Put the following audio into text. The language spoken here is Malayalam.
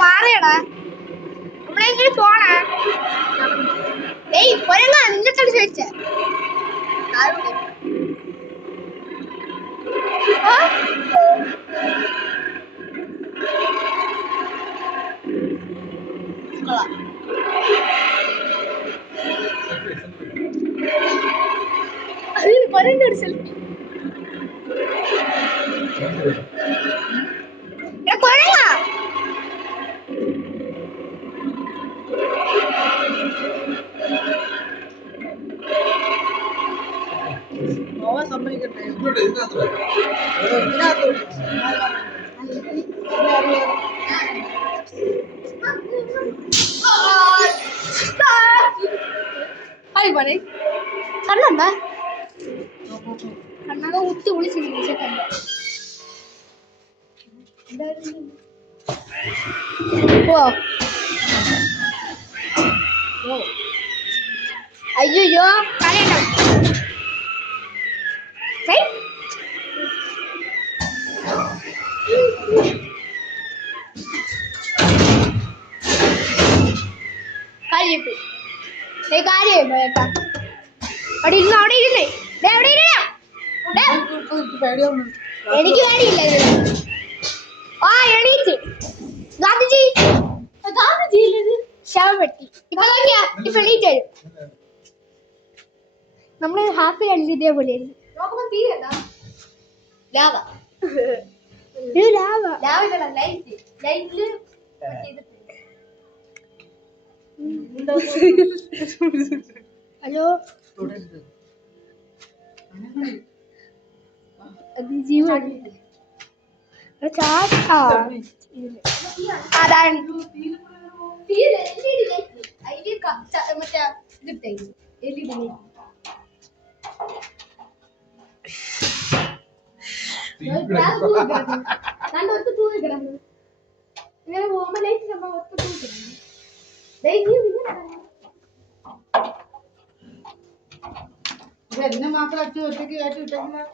മാറിയടാ നമ്മളെങ്ങനെ പോണേ കൊരങ്ങ നിന്നോട് ചോദിച്ച കൊരങ്ങ ഒരു സെൽഫി കൊരങ്ങ സമ്മതിക്കട്ടെ കണ്ണുണ്ട കണ്ണൊക്കെ കുത്തി വിളിച്ചില്ല അയ്യോ കരയണ്ട കാര്യേട്ടാ അവിടെ ഇരുന്ന് അവിടെ ഇരുന്നേ എവിടെ എനിക്ക് കാര്യമില്ല ആ എണീറ്റ് ഗാന്ധിജി ശവം വെട്ടി ഇപ്പൊ എണീറ്റ് നമ്മള് ഹാപ്പി കണ്ടിട്ട് ഇതേപോലെ ഹലോ എന്നെ മാത്രം അച്ഛൻ ഒറ്റയ്ക്ക് കയറ്റി വിട്ടേക്കുന്ന